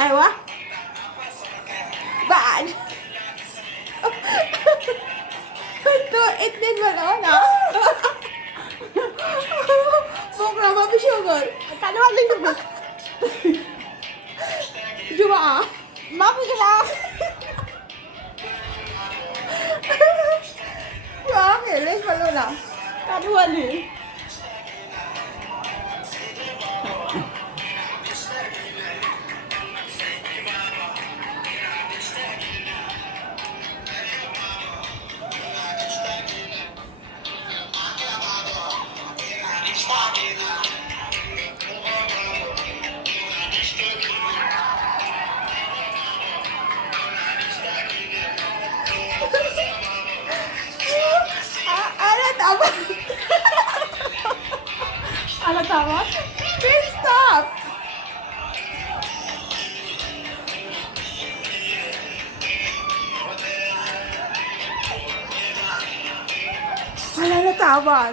Ay, wah? Bad. Ito, din mo naman, ha? Bukra, mapi sugar. Kano ang lingkod? Juma, ah? Mapi juma. Juma, kilis pa luna. Kaduan eh. Ano tama? Ano tama? Please stop! Wala na taman.